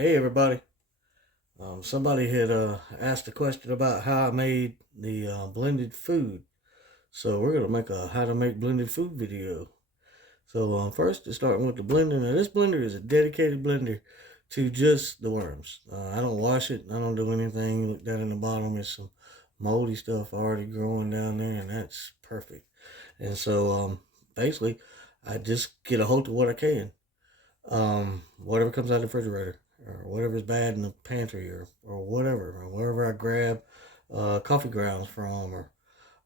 Hey everybody. Somebody had asked a question about how I made the blended food. So we're going to make a how to make blended food video. So first, to start with the blender. Now this blender is a dedicated blender to just the worms. I don't wash it. I don't do anything. Look down in the bottom. There's some moldy stuff already growing down there, and that's perfect. And so basically, I just get a hold of what I can. Whatever comes out of the refrigerator or whatever's bad in the pantry or whatever, or wherever I grab coffee grounds from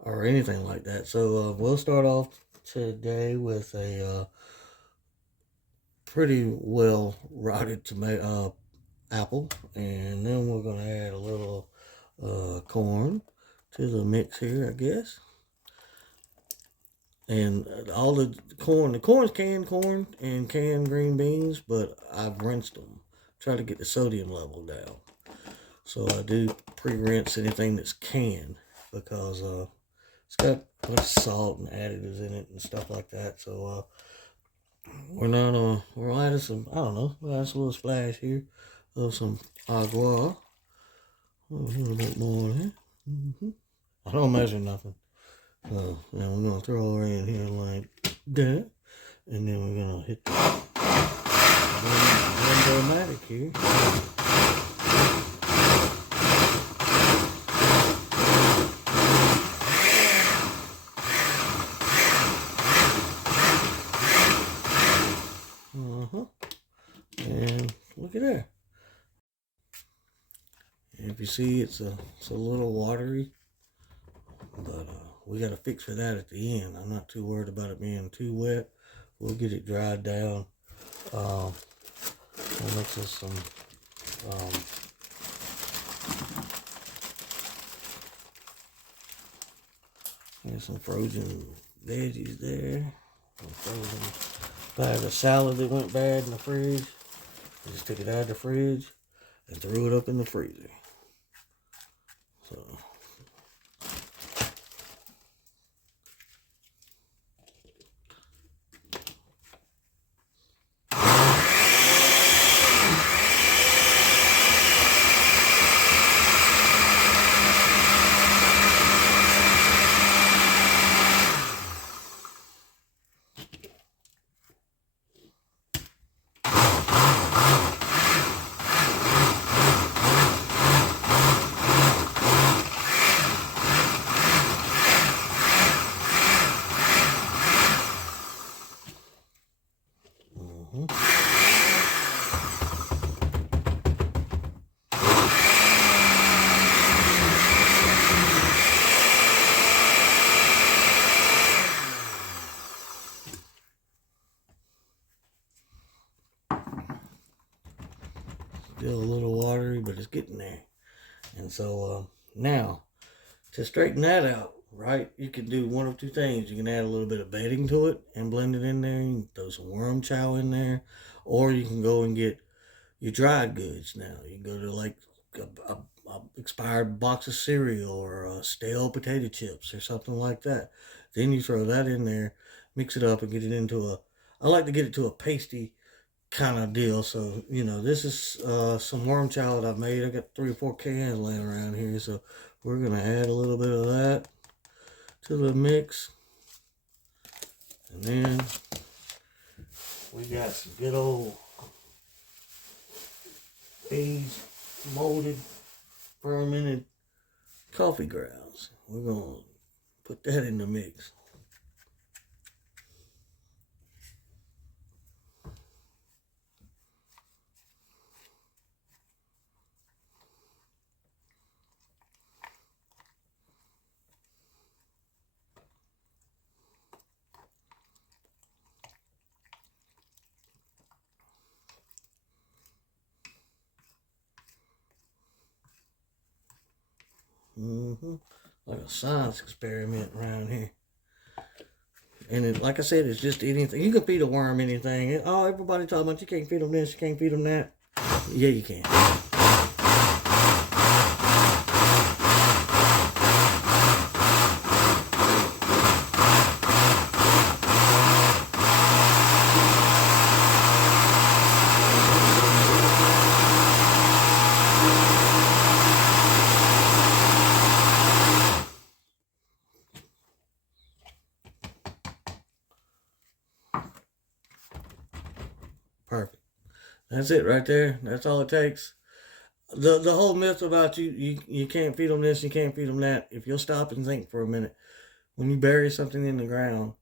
or anything like that. So we'll start off today with a pretty well rotted tomato apple, and then we're gonna add a little corn to the mix here, I guess. And all the corn's canned corn and canned green beans, but I've rinsed them. Try to get the sodium level down. So I do pre-rinse anything that's canned because it's got a bunch of salt and additives in it and stuff like that. So we're not we're adding some, I don't know, we'll add a little splash here of some agua. A little bit more here. I don't measure nothing. So now we're gonna throw her in here like that, and then we're gonna hit the blender here. And look at that. If you see, it's a little watery, but we got to fix for that at the end. I'm not too worried about it being too wet. We'll get it dried down. We'll mix us some there's some frozen veggies there. Some frozen bag of salad that went bad in the fridge. I just took it out of the fridge and threw it up in the freezer. So still a little watery, but it's getting there. And so now, to straighten that out, right, you can do one of two things. You can add a little bit of bedding to it and blend it in there. You can throw some worm chow in there. Or you can go and get your dried goods now. You can go to like a expired box of cereal or stale potato chips or something like that. Then you throw that in there, mix it up, and get it into I like to get it to a pasty kind of deal. So, this is some worm chow that I've made. I got 3 or 4 cans laying around here. So we're going to add a little bit of that to the mix. And then we got some good old aged, molded, fermented coffee grounds. We're going to put that in the mix. Like a science experiment around here. And it, like I said, it's just anything. You can feed a worm anything. Oh, everybody talking about you can't feed them this, you can't feed them that. Yeah, you can. Perfect. That's it right there. That's all it takes. The whole myth about you can't feed them this, you can't feed them that. If you'll stop and think for a minute, when you bury something in the ground,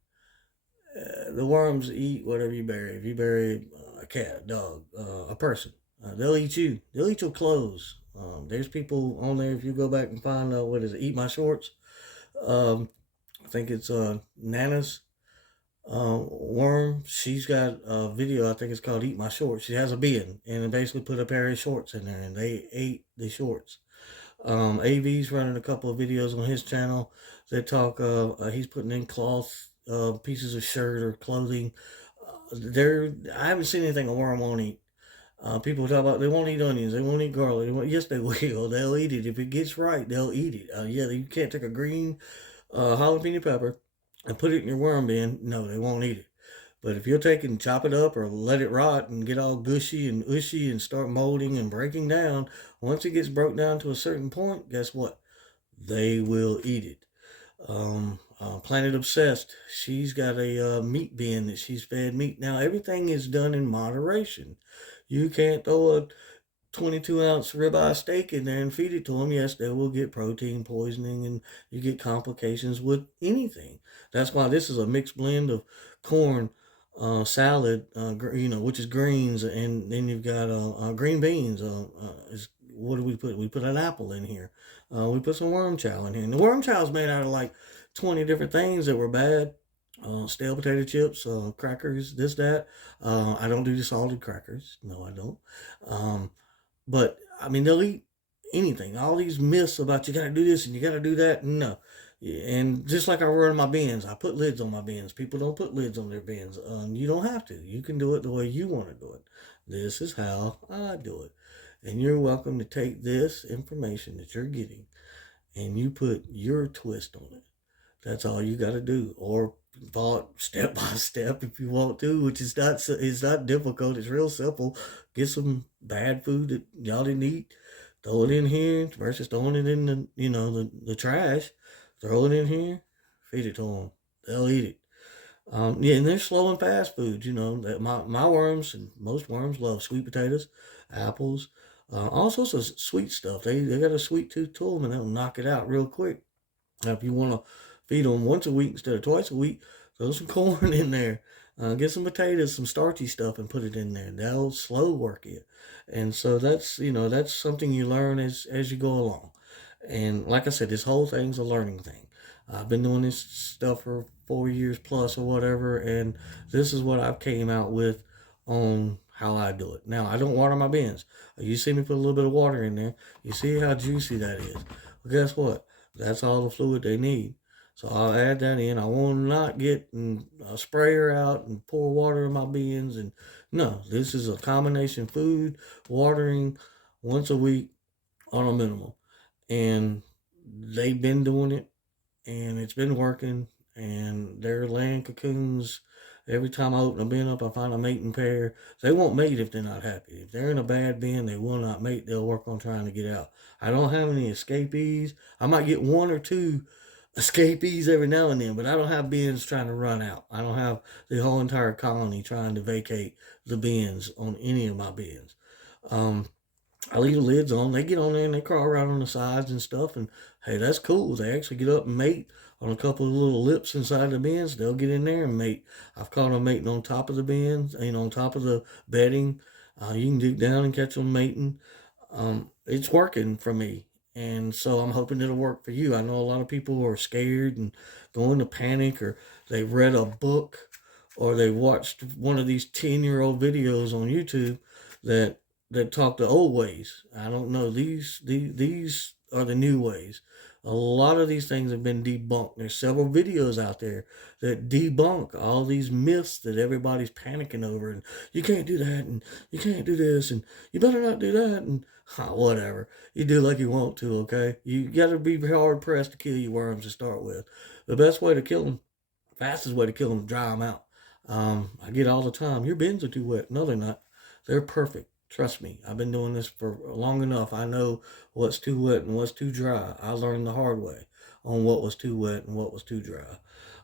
the worms eat whatever you bury. If you bury a cat, a dog, a person, they'll eat you. They'll eat your clothes. There's people on there. If you go back and find what is it, Eat My Shorts. Um, I think it's Nana's worm. She's got a video. I think it's called Eat My Shorts. She has a bin and basically put a pair of shorts in there, and they ate the shorts. AV's running a couple of videos on his channel that talk. He's putting in cloth pieces of shirt or clothing. There, I haven't seen anything a worm won't eat. People talk about they won't eat onions, they won't eat garlic. Yes, they will. They'll eat it if it gets right. They'll eat it. Yeah, you can't take a green jalapeno pepper and put it in your worm bin. No, they won't eat it. But if you'll take it and chop it up or let it rot and get all gushy and ushy and start molding and breaking down, once it gets broke down to a certain point, guess what? They will eat it. Planet Obsessed, she's got a meat bin that she's fed meat. Now, everything is done in moderation. You can't throw a 22-ounce ribeye steak in there and feed it to them. Yes, they will get protein poisoning and you get complications with anything. That's why this is a mixed blend of corn, salad, which is greens, and then you've got green beans. What do we put? We put an apple in here. We put some worm chow in here. And the worm chow is made out of like 20 different things that were bad. Stale potato chips, crackers, this, that. I don't do the salted crackers. No, I don't. Um, but I mean, they'll eat anything. All these myths about you got to do this and you got to do that. No. Yeah, and just like I run my bins, I put lids on my bins. People don't put lids on their bins. You don't have to. You can do it the way you want to do it. This is how I do it. And you're welcome to take this information that you're getting and you put your twist on it. That's all you got to do, or follow it step by step if you want to, which is not it's not difficult. It's real simple. Get some bad food that y'all didn't eat, throw it in here versus throwing it in the trash. Throw it in here, feed it to them. They'll eat it. Yeah, and they're slow and fast foods. My worms and most worms love sweet potatoes, apples, all sorts of sweet stuff. They got a sweet tooth to them, and they'll knock it out real quick. Now, if you want to feed them once a week instead of twice a week, throw some corn in there. Get some potatoes, some starchy stuff, and put it in there. That'll slow work it. And so that's something you learn as you go along. And like I said, this whole thing's a learning thing. I've been doing this stuff for 4 years plus or whatever, and this is what I've came out with on how I do it. Now I don't water my bins. You see me put a little bit of water in there. You see how juicy that is. Well, guess what? That's all the fluid they need. So I'll add that in. I will not get a sprayer out and pour water in my beans. And no, this is a combination food, watering once a week on a minimum. And they've been doing it and it's been working. And they're laying cocoons. Every time I open a bin up, I find a mating pair. They won't mate if they're not happy. If they're in a bad bin, they will not mate. They'll work on trying to get out. I don't have any escapees. I might get one or two escapees every now and then, but I don't have bins trying to run out. I don't have the whole entire colony trying to vacate the bins on any of my bins. Um, I leave the lids on. They get on there and they crawl around on the sides and stuff. And hey, that's cool. They actually get up and mate on a couple of little lips inside the bins. They'll get in there and mate. I've caught them mating on top of the bins, on top of the bedding. You can dig down and catch them mating. It's working for me. And so I'm hoping it'll work for you. I know a lot of people are scared and go into panic, or they've read a book, or they watched one of these 10-year-old videos on YouTube that talk the old ways. I don't know. These are the new ways. A lot of these things have been debunked. There's several videos out there that debunk all these myths that everybody's panicking over. And you can't do that, and you can't do this, and you better not do that, and whatever. You do like you want to, okay? You got to be hard pressed to kill your worms to start with. The best way to kill them, fastest way to kill them, dry them out. I get all the time, your bins are too wet. No, they're not. They're perfect. Trust me, I've been doing this for long enough. I know what's too wet and what's too dry. I learned the hard way on what was too wet and what was too dry.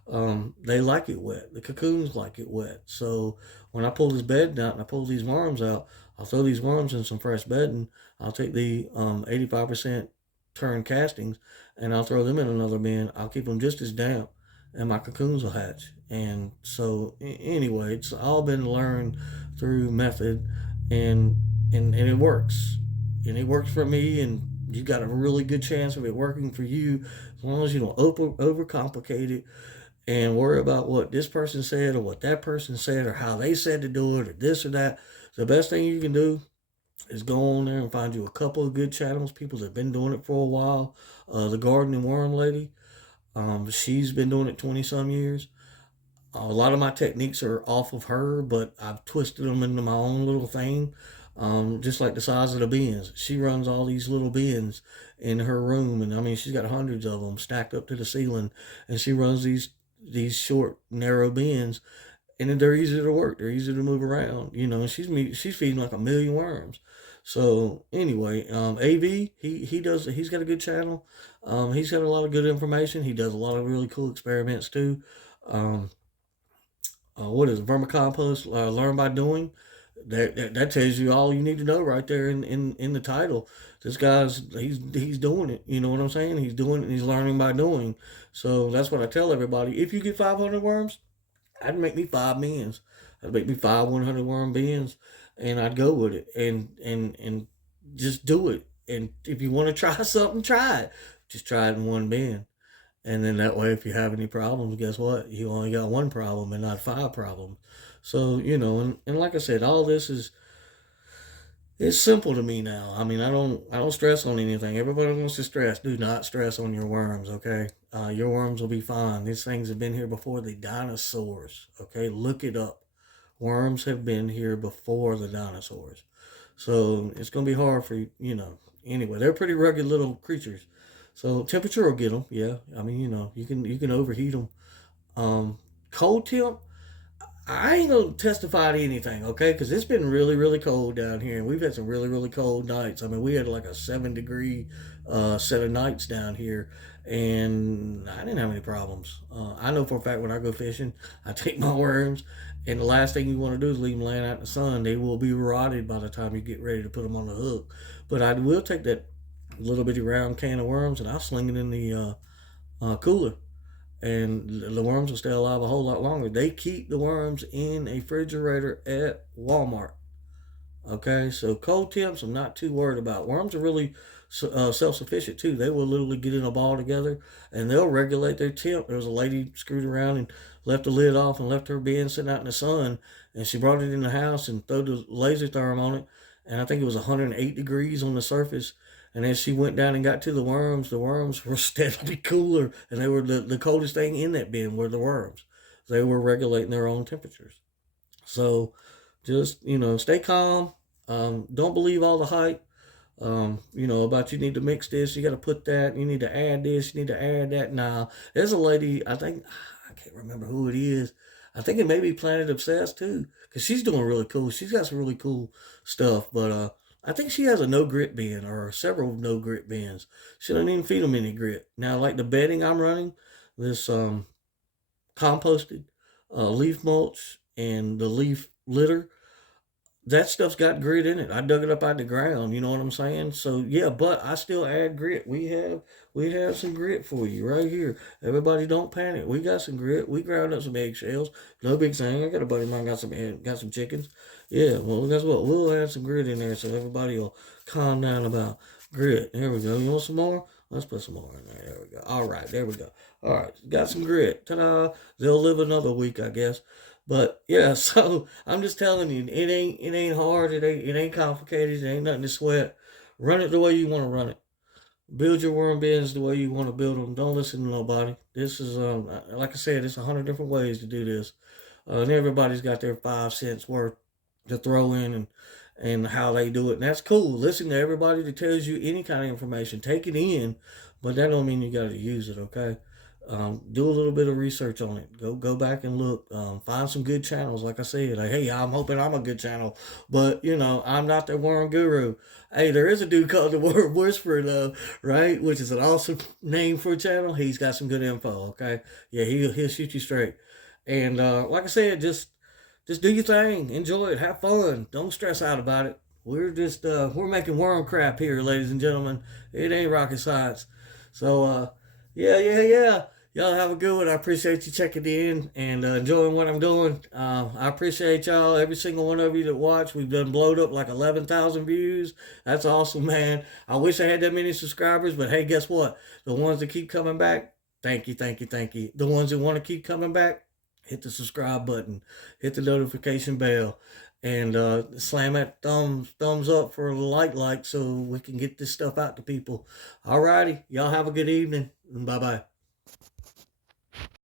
they like it wet. The cocoons like it wet. So when I pull this bedding out and I pull these worms out, I'll throw these worms in some fresh bedding. I'll take the 85% turn castings and I'll throw them in another bin. I'll keep them just as damp and my cocoons will hatch. And so anyway, it's all been learned through method, and and it works. And it works for me, and you got a really good chance of it working for you as long as you don't overcomplicate it and worry about what this person said or what that person said or how they said to do it or this or that. The best thing you can do is go on there and find you a couple of good channels, people that have been doing it for a while. The Garden and Worm Lady, she's been doing it 20 some years. A lot of my techniques are off of her, but I've twisted them into my own little thing. Just like the size of the bins. She runs all these little bins in her room, and I mean, she's got hundreds of them stacked up to the ceiling, and she runs these short, narrow bins, and they're easy to work. They're easy to move around, you know. And she's feeding like a million worms. So anyway, Av he does. He's got a good channel. He's got a lot of good information. He does a lot of really cool experiments too. Um, what is it, vermicompost? Learn by doing. That tells you all you need to know right there in the title. This guy's he's doing it. You know what I'm saying? He's doing it. He's learning by doing. So that's what I tell everybody. If you get 500 worms, I'd make me 5 bins. I'd make me 5 100 worm bins, and I'd go with it and just do it. And if you want to try something, try it. Just try it in one bin. And then that way, if you have any problems, guess what? You only got one problem and not five problems. So, you know, and like I said, all this is it's simple to me now. I mean, I don't stress on anything. Everybody wants to stress. Do not stress on your worms, okay? Your worms will be fine. These things have been here before the dinosaurs, okay? Look it up. Worms have been here before the dinosaurs. So it's gonna be hard for you know. Anyway, they're pretty rugged little creatures. So temperature will get them. Yeah, I mean you know you can overheat them. Um, Cold temp, I ain't gonna testify to anything, okay? Because it's been really, really cold down here, and we've had some really, really cold nights. I mean, we had like a 7 degree set of nights down here, and I didn't have any problems. I know for a fact when I go fishing, I take my worms, and the last thing you want to do is leave them laying out in the sun. They will be rotted by the time you get ready to put them on the hook. But I will take that little bitty round can of worms, and I'll sling it in the cooler, and the worms will stay alive a whole lot longer. They keep the worms in a refrigerator at Walmart. Okay, so cold temps I'm not too worried about. Worms are really self sufficient too. They will literally get in a ball together and they'll regulate their temp. There was a lady screwed around and left the lid off and left her bin sitting out in the sun, and she brought it in the house and threw the laser therm on it, and I think it was 108 degrees on the surface. And as she went down and got to the worms were steadily cooler, and they were the coldest thing in that bin were the worms. They were regulating their own temperatures. So just stay calm. Don't believe all the hype. About you need to mix this, you got to put that, you need to add this, you need to add that. Now, there's a lady, I can't remember who it is. I think it may be Planet Obsessed too, because she's doing really cool. She's got some really cool stuff, but I think she has a no grit bin or several no grit bins. She don't even feed them any grit. Now, like the bedding I'm running, this composted leaf mulch and the leaf litter, that stuff's got grit in it. I dug it up out of the ground. You know what I'm saying? So yeah, but I still add grit. We have some grit for you right here. Everybody, don't panic. We got some grit. We ground up some eggshells. No big thing. I got a buddy of mine got some chickens. Yeah. Well, guess what? We'll add some grit in there so everybody will calm down about grit. There we go. You want some more? Let's put some more in there. There we go. All right. There we go. All right. Got some grit. Ta-da! They'll live another week, I guess. But yeah, so I'm just telling you, it ain't hard, it ain't complicated, it ain't nothing to sweat. Run it the way you want to run it. Build your worm bins the way you want to build them. Don't listen to nobody. This is like I said, it's 100 different ways to do this, and everybody's got their 5 cents worth to throw in and how they do it, and that's cool. Listen to everybody that tells you any kind of information. Take it in, but that don't mean you got to use it. Okay. Do a little bit of research on it. Go back and look. Find some good channels. Like I said, like, hey, I'm hoping I'm a good channel, but I'm not the worm guru. Hey, there is a dude called the Worm Whisperer though, right? Which is an awesome name for a channel. He's got some good info. Okay, yeah, he'll shoot you straight. And like I said, just do your thing, enjoy it, have fun. Don't stress out about it. We're making worm crap here, ladies and gentlemen. It ain't rocket science. So yeah. Y'all have a good one. I appreciate you checking in and enjoying what I'm doing. I appreciate y'all, every single one of you that watch. We've done blowed up like 11,000 views. That's awesome, man. I wish I had that many subscribers, but hey, guess what? The ones that keep coming back, thank you, thank you, thank you. The ones that want to keep coming back, hit the subscribe button, hit the notification bell, and slam that thumbs up for a like so we can get this stuff out to people. Alrighty, y'all have a good evening. Bye bye.